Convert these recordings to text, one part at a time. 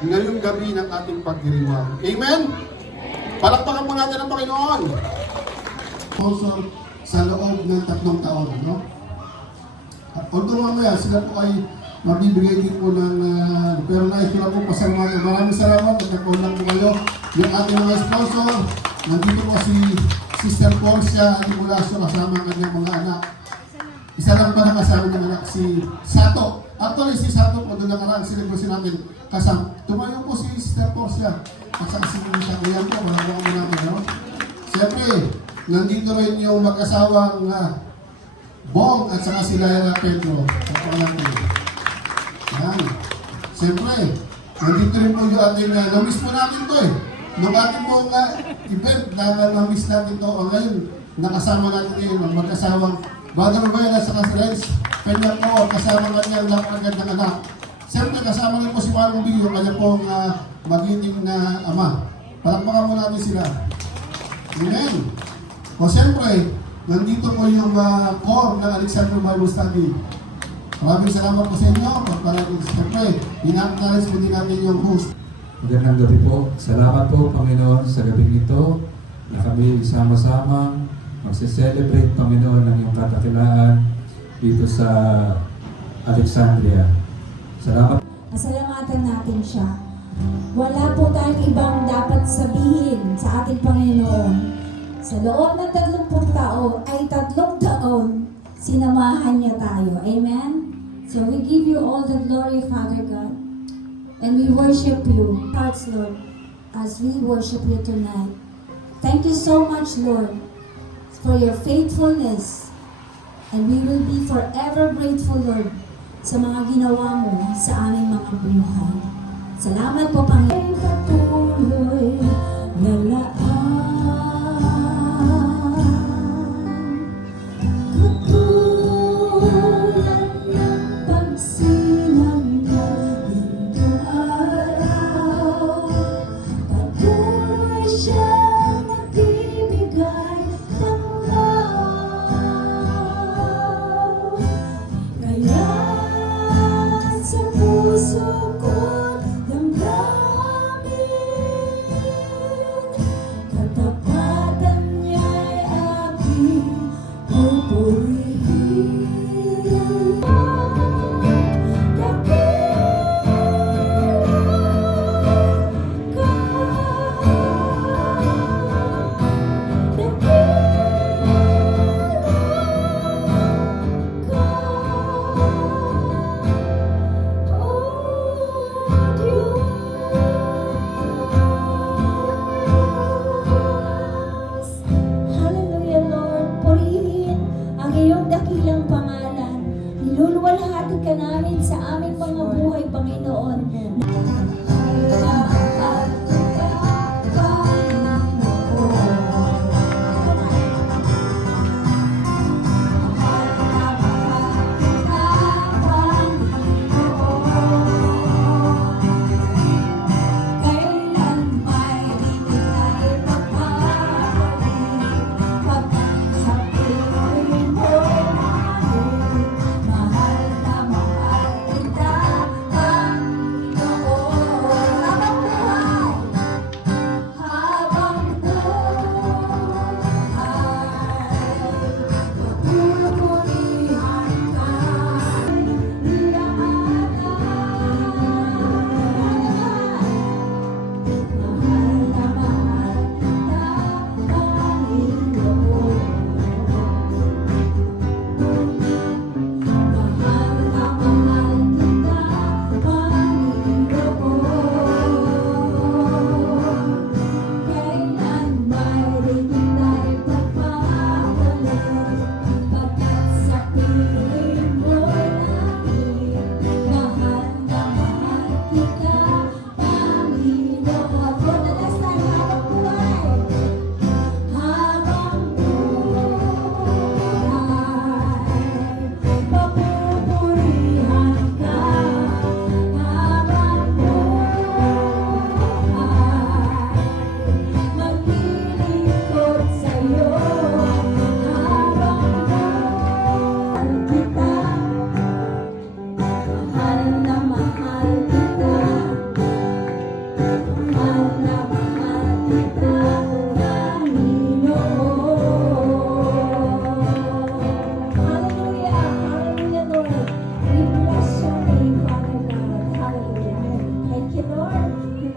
ngayong gabi ng ating pagdiriwang. Amen? Palakpakan po natin ang Panginoon. Sponsor sa loob ng 3 taon, no? Although mamaya, sila po ay mabibigay din po ng pero nais ko lang po pasalamat. Maraming salamat at nag-ulang po kayo. Yung ating mga sponsor, nandito po si Sister Porcia at Mulaso kasama ang kanyang mga anak. Isa lang pa nakasama ng anak, si Sato. Actually, si Sato po doon nakaraan, sinibusin natin kasama. Tumayo po si Sister Porcia at saka si Sato. Yan po, malabukan mo natin, no? Siyempre, nandito rin yung mag-asawang Bong at saka si Laila Pedro. Sa pangalan. Yan. Siyempre, nandito rin po yung ating, na-miss po natin to eh. Nung ating pong event na na-miss natin to, o ngayon, nakasama natin ngayon, mag-asawang Brother Ruben at saka si Renz Peña po, kasama nga niya ang napakagandang anak. Siyempre, kasama rin po si Manong B, yung kanya pong magiting na ama. Palakpakan mo natin sila. Amen. O siyempre, nandito po yung core ng Alexander Bible Study. Maraming salamat po sa inyo. Pagpalagin siyempre, ina-acknowledge po din natin yung host. Magandang gabi po. Salamat po, Panginoon, sa gabing ito na kami sama-sama magse-celebrate, Panginoon, ng iyong kadakilaan dito sa Alexandria. Salamat. Salamatan natin siya. Wala po tayong ibang dapat sabihin sa ating Panginoon. Sa loob ng 30 taon, ay 3 taon, sinamahan niya tayo. Amen? So we give you all the glory, Father God. And we worship you, hearts, Lord, as we worship you tonight. Thank you so much, Lord, for your faithfulness. And we will be forever grateful, Lord, sa mga ginawa mo sa aming mga buhay. Salamat po, Panginoon. Patuloy na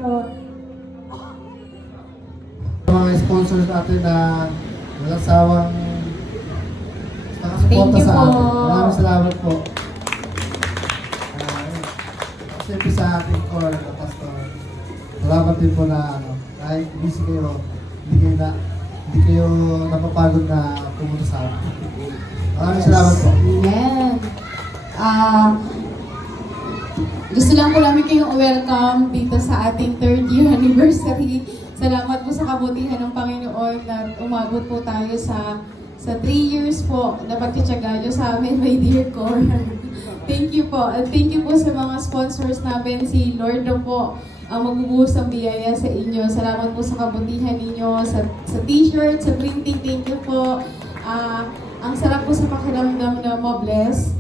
po. Mga sponsors natin na walang sawang nakasuporta Thank you sa po. atin. Maraming salamat po. Siyempre sa ating core na pastor. Salamat din po na kahit busy kayo, hindi kayo napapagod na pumunta sa atin. Maraming salamat po. Amen. Gusto lang po namin kayong welcome dito sa ating 3rd year anniversary. Salamat po sa kabutihan ng Panginoon na umabot po tayo sa 3 years po na pagtityaga nyo sa amin, my dear core. Thank you po. At thank you po sa mga sponsors namin. Si Lord na po ang magbubuhos ng biyaya sa inyo. Salamat po sa kabutihan ninyo, sa t-shirt, sa printing. Thank you po. Ang sarap po sa pakiramdam na ma-bless.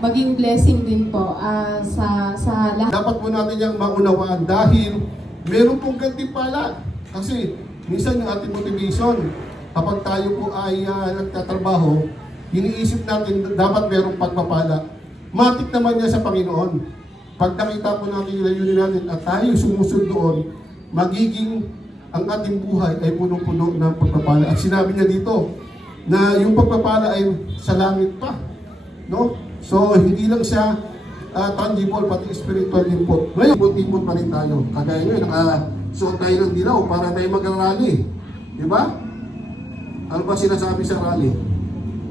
Maging blessing din po sa lahat. Dapat po natin yung maunawaan dahil meron pong gantimpala. Kasi minsan yung ating motivation, kapag tayo po ay nagtatrabaho, iniisip natin dapat merong pagpapala. Matik naman niya sa Panginoon. Pag nakita po natin yung layunin natin at tayo sumusunod doon, magiging ang ating buhay ay punong-puno ng pagpapala. At sinabi niya dito na yung pagpapala ay sa langit pa. No? So, hindi lang siya tangible, pati spiritual din po. Ngayon, buti-buti pa rin tayo. Kagaya ngayon, nakasuot tayo ng dilaw para tayo mag-rally. Di ba? Ano ba sinasabi sa rally?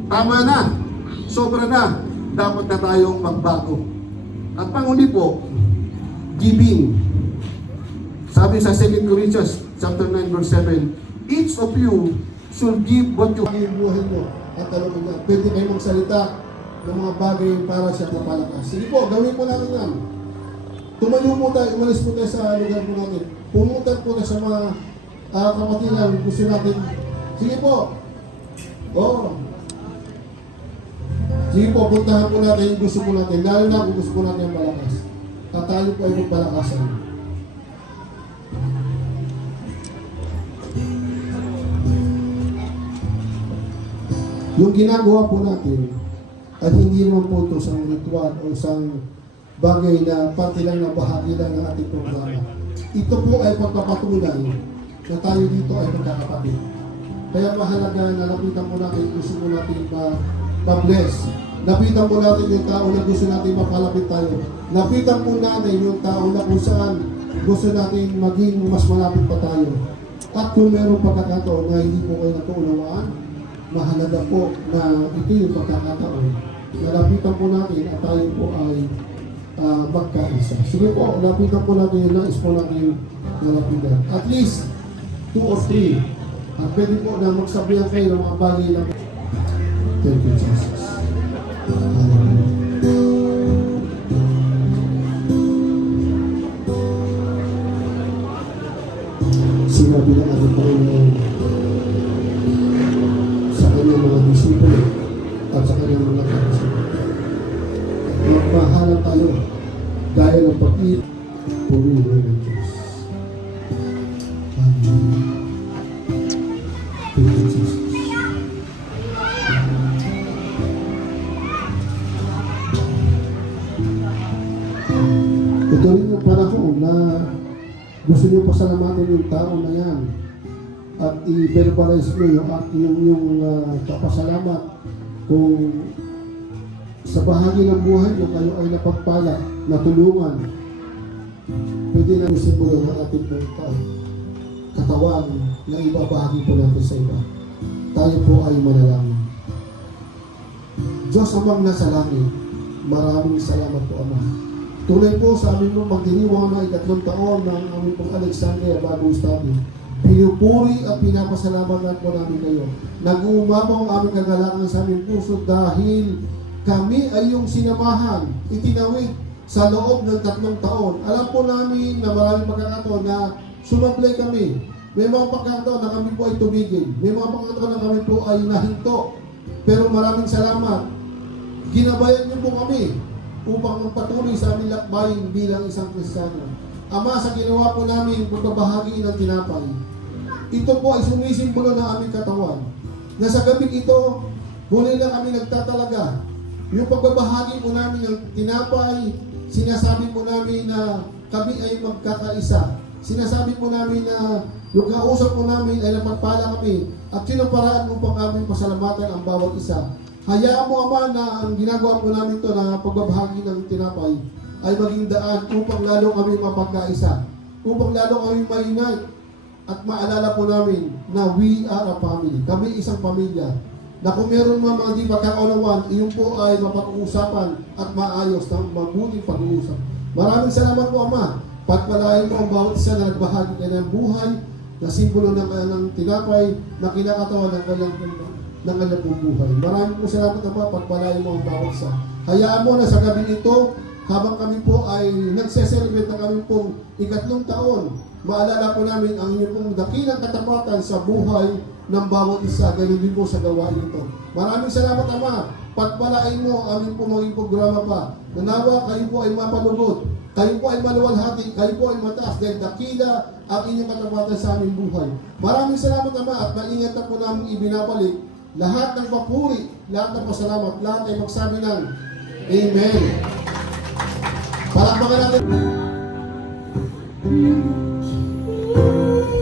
Tama na. Sobra na. Dapat na tayong magbago. At panghuli po, giving. Sabi sa 2 Corinthians chapter 9 verse 7, each of you should give what you have in buhay mo. At talagang na, pwede kayo magsalita ng mga bagay para siya kapalakas. Sige po, gawin po natin yan. Tumayo po tayo, umalis po tayo sa lugar po natin. Pumunta po tayo sa mga kapatilan, gusto natin. Sige po. Oh. Sige po, puntahan po natin yung gusto po natin. Lalo na kung gusto po natin yung malakas. At tayo po ay magpalakasan. Yung ginagawa po natin, at hindi naman po ito isang ritual o isang bagay na parte lang na bahagi lang ng ating programa. Ito po ay pagpapatunay na tayo dito ay magkakapatid. Kaya mahalaga na lapitan po natin, gusto po natin ma-bless. Lapitan po natin yung tao na gusto natin mapalapit tayo. Lapitan po natin yung tao na kung saan gusto natin maging mas malapit pa tayo. At kung meron pagkakataon na hindi po kayo natuunawaan, mahalaga po na ito yung pagkakataon. Nalapitan po natin at tayo po ay magkaisa. Sige po, lapitan po natin yung nais po natin nalapitan. At least 2 or 3. At pwede po na magsabihan kayo ng mga bagay na thank you, Jesus. Hallelujah. Sinabi ng ating Panginoon sa kanyang mga disipulo at sa kanyang mga kapatid. Magmahalan tayo dahil ang pag-ibig pumili ng Diyos. Hallelujah. Thank you, Jesus. Ito rin yung panahon na gusto niyo pasalamatin yung tao na yan at i-verbalize mo yung kapasalamat kung sa bahagi ng buhay nyo kayo ay napagpala, natulungan. Pwede na yung simbolo ng ating katawan na ibabahagi po natin sa iba. Tayo po ay manalangin. Diyos amang nasa langit, maraming salamat po, Ama. Tunay po sa amin po magdiriwang na 3 taon ng aming pong Alexandria Bible Study. Pinupuri at pinapasalamatan po namin kayo. Nag-uumapaw ang aming kagalangan sa aming puso dahil kami ay yung sinamahan, itinawid sa loob ng 3 taon. Alam po namin na maraming pagkakataon na sumablay kami. May mga pagkakataon na kami po ay tumigil. May mga pagkakataon na kami po ay nahinto. Pero maraming salamat. Ginabayan niyo po kami upang magpatuloy sa aming lakbayin bilang isang Kristiyano. Ama, sa ginawa po namin pagbabahagi ng tinapay, ito po ay sumisimbolo ng aming katawan. Na sa gabing ito, huli lang kami nagtatalaga. Yung pagbabahagi po namin ng tinapay, sinasabi po namin na kami ay magkakaisa. Sinasabi po namin na yung kausap po namin ay napagpala kami at kinuparaan mo pang aming pasalamatan ang bawat isa. Hayaan mo, Ama, na ang ginagawa po namin to na pagbabahagi ng tinapay ay maging daan upang lalo kami mapagkaisa, upang lalo kami ma-unite at maalala po namin na we are a family. Kami isang pamilya na kung meron mga di pagkakaunawaan, iyon po ay mapag-uusapan at maayos ng mabuting pag-uusap. Maraming salamat po, Ama. Pagpalain mo ang bawat isa na nagbahagi ka ng buhay na simbolo ng tinapay na kinakatawan ng kanyang buhay. Maraming po salamat, Ama. Pagpalain mo ang bawat isa. Hayaan mo na sa gabi ito, habang kami po ay nagse-celebrate na kami pong 3 taon, maalala po namin ang inyong pong dakilang katapatan sa buhay ng bawat isa, ganun din po sa gawain ito. Maraming salamat, Ama. Pagpalain mo ang aming pong maging programa pa. Nanawa, kayo po ay mapalugod. Kayo po ay maluwalhati. Kayo po ay mataas dahil dakila ang inyong katapatan sa aming buhay. Maraming salamat, Ama, at maingat na po namin ibinabalik lahat ng papuri, lahat ng pasalamat, lahat ay magsabi ng Amen. Palakpakan natin.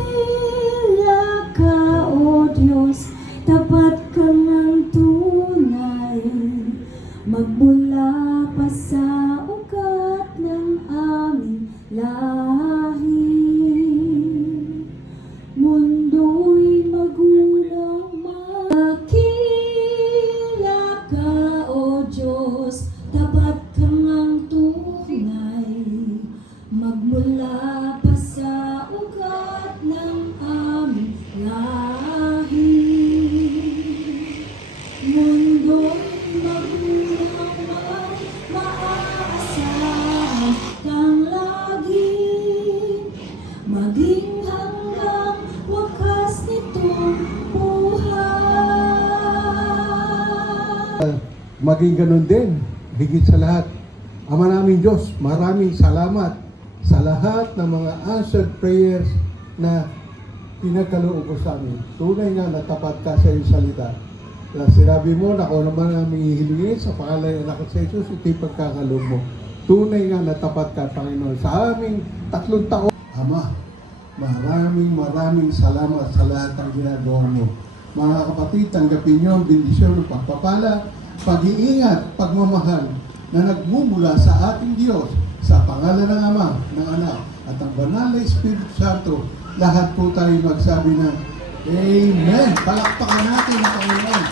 Dakila ka, O Diyos, tapat ka ng tunay, magmula pa sa ugat ng aming lahi. Mundo'y magulang dakila ka, O Diyos, tapat ka ng tunay, magmula pa sa ugat ng aming lahi. Mundo'y magulang maaasahan kang lagi, maging hanggang wakas nitong buhay. Maging ganun din, higit sa lahat. Ama naming Diyos, maraming salamat sa lahat ng mga answered prayers na pinagkaloob ko sa amin. Tunay nga natapat ka sa iyong salita. Na sinabi mo na kung naman aming hihilingin sa pangalan ng anak sa Jesus, ito'y pagkakaloob mo. Tunay nga natapat ka, Panginoon, sa aming 3 taon. Ama, maraming salamat sa lahat ng ginagawa mo. Mga kapatid, tanggapin niyo ang bendisyon ng pagpapala, pag-iingat, pagmamahal na nagmumula sa ating Diyos sa pangalan ng Ama, ng Anak, at ang Banal na Espiritu Santo. Lahat po tayo magsabi ng Amen. Palakpakan natin ang Panginoon.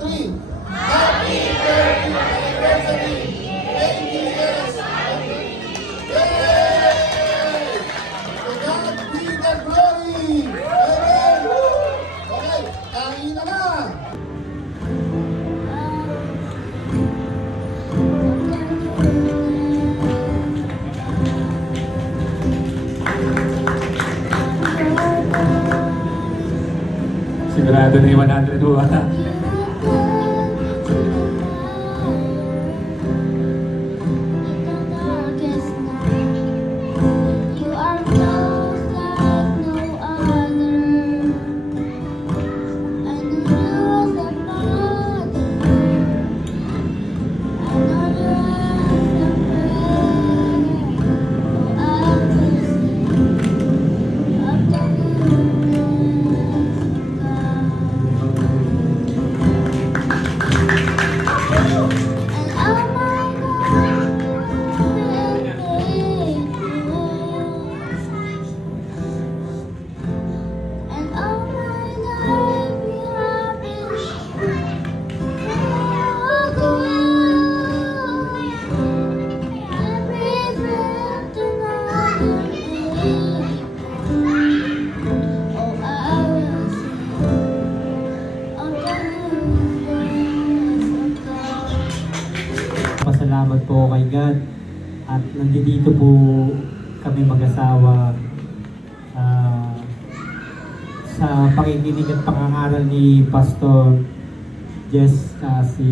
3. Happy 30th anniversary! ABS! Yay! To God be the glory! Amen! Okay, kain na na! Sigurado na yung 100 po. Pasalamat po kay God at nandito po kami mag-asawa sa pakikinig at pangangaral ni Pastor Jess, si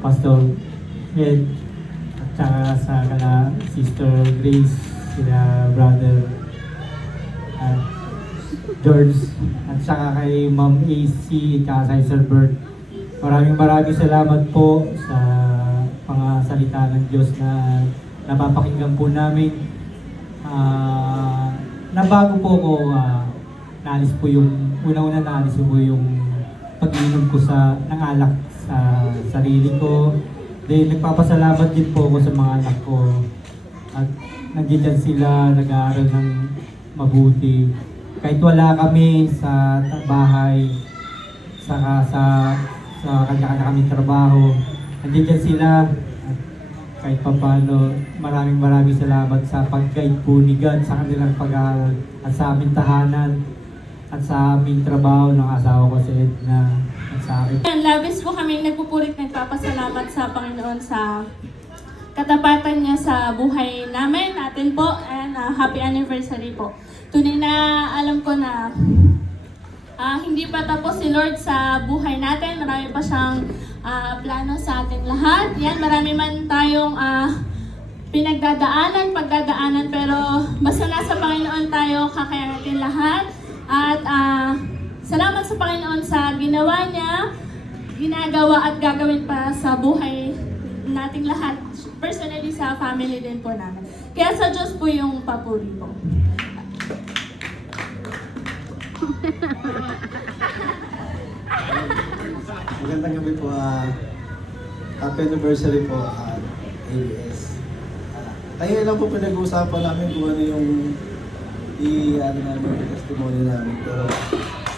Pastor Ed, at saka sa Sister Grace, sila Brother George, at saka kay Ma'am AC, at saka kay Sir Bert. Maraming salamat po sa salita ng Diyos na napapakinggan po namin. Nabago po ako, naalis po yung, una-una naalis po yung pag-inom ko ng alak sa sarili ko. Then nagpapasalamat din po ako sa mga anak ko. At nandiyan sila, nag-aaral ng mabuti. Kahit wala kami sa bahay, saka sa kanya-kanya kaming trabaho, nandiyan sila. At kahit paano, maraming salamat sa pag-guide po ni God sa kanilang pag-aaral at sa aming tahanan at sa aming trabaho ng asawa ko si Edna at sa akin. Labis po kaming nagpupulit nagpapasalamat sa Panginoon sa katapatan niya sa buhay natin po, and happy anniversary po. Tunay na alam ko na hindi pa tapos si Lord sa buhay natin. Marami pa siyang plano sa ating lahat. Yan, marami man tayong pagdadaanan, pero basta nasa Panginoon tayo, kakayanin lahat. At salamat sa Panginoon sa ginawa niya, ginagawa at gagawin pa sa buhay nating lahat. Personally, sa family din po namin. Kaya sa Diyos po yung papuri po. Magandang gabi po. Happy anniversary po ABS. Tayo lang po pinag-uusapan namin kung ano yung namin, testimony namin. Pero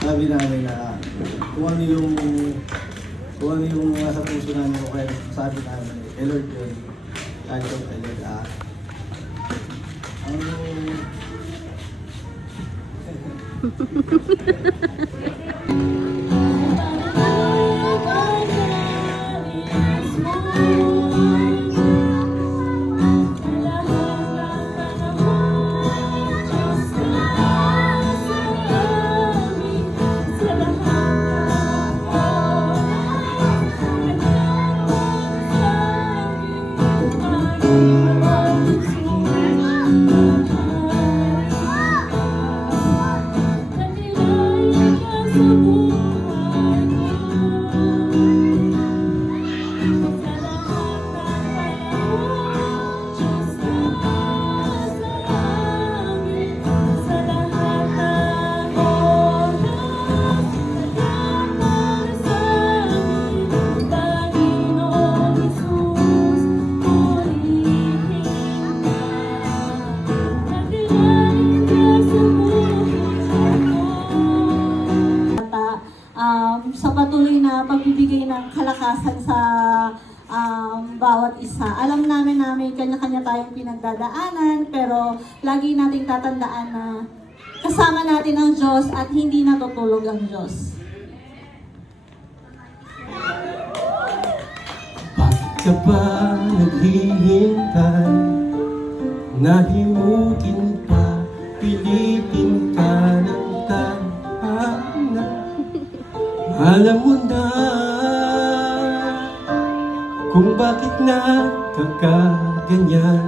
sabi namin na kung ano yung nasa puso namin o kaya sabi namin, kay Lord yun. Kahit yung kay Lord, sa patuloy na pagbibigay ng kalakasan sa bawat isa. Alam namin na may kanya-kanya tayong pinagdadaanan, pero lagi nating tatandaan na kasama natin ang Diyos at hindi natutulog ang Diyos. Bakit ka ba naghihintay? Nahimugin pa, pilitin ka ng tadhana. Alam mo na kung bakit nagkakaganyan.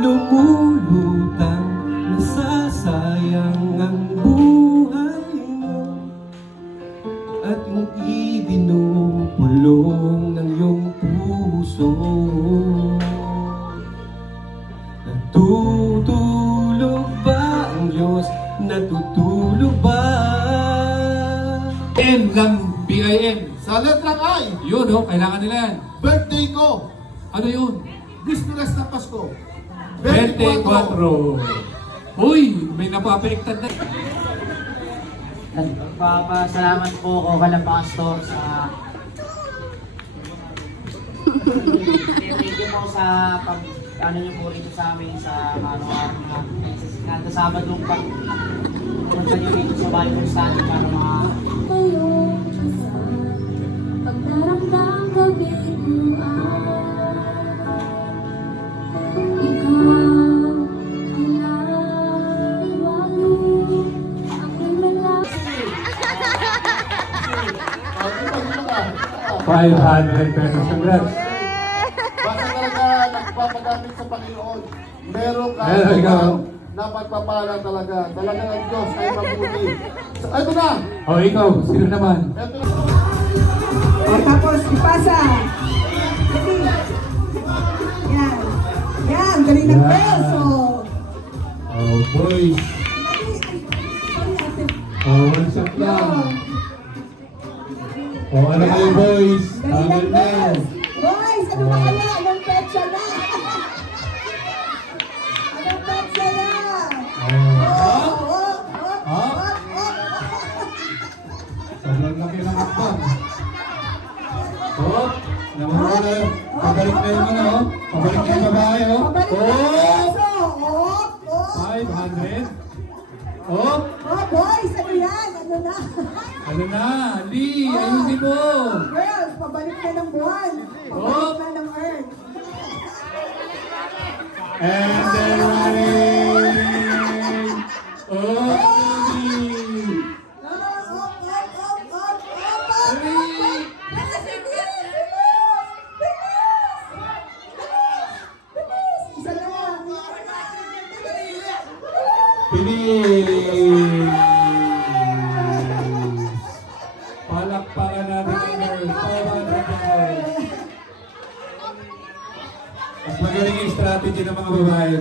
Lumulutang, nasasayang ang buhay mo, at yung ibinubulong ng iyong puso. Natutulog ba ang Diyos? Natutulog ba? N lang, BIN. Sa letrang I, Yun, kailangan nila yan. birthday ko, Ano yun? business na Pasko. 24. Uy, may napapaiktad na. Nagpapasalamat po ako kala Pastor sa thank you po sa ano niyo po rito sa amin sa araw-araw na Sabado pag pumunta niyo rito sa Bible study para mga Ngayong isa, pag naramdam kami ikaw ang naiwalo, ako'y malapit. 500 pesos. Congrats. Basta talaga nagpapagamit sa Panginoon. Meron ka Meron ikaw. na pagpapala talaga. Talagang ang Diyos ay mabuti. So, ito na! O, ikaw, sino naman? Ito na! O tapos ipasa. Yan. pesos. Oh, boys. Oh, one shot lang. Oh, ano kayo, boys? Tanggal na. Boys, ano ba kaya? Anong petsa na? Anong petsa na? Sobrang laki ng akbang. Oh, naman na yun. Pabalik na yung ano, pabalik na yung babae, oh. Pabalik na yung peso. Oh. 500. Oh, Oh, boys, ano yan? Ano na? ano na? Lee, ayusin mo. Girls, pabalik na ng buwan. Pabalik na ng earth. And they're running. Oh, Lee. Isa lang. Bilis! Palakpakan natin ang girls. Palakpakan natin ang girls. Mas magaling yung strategy ng mga babae.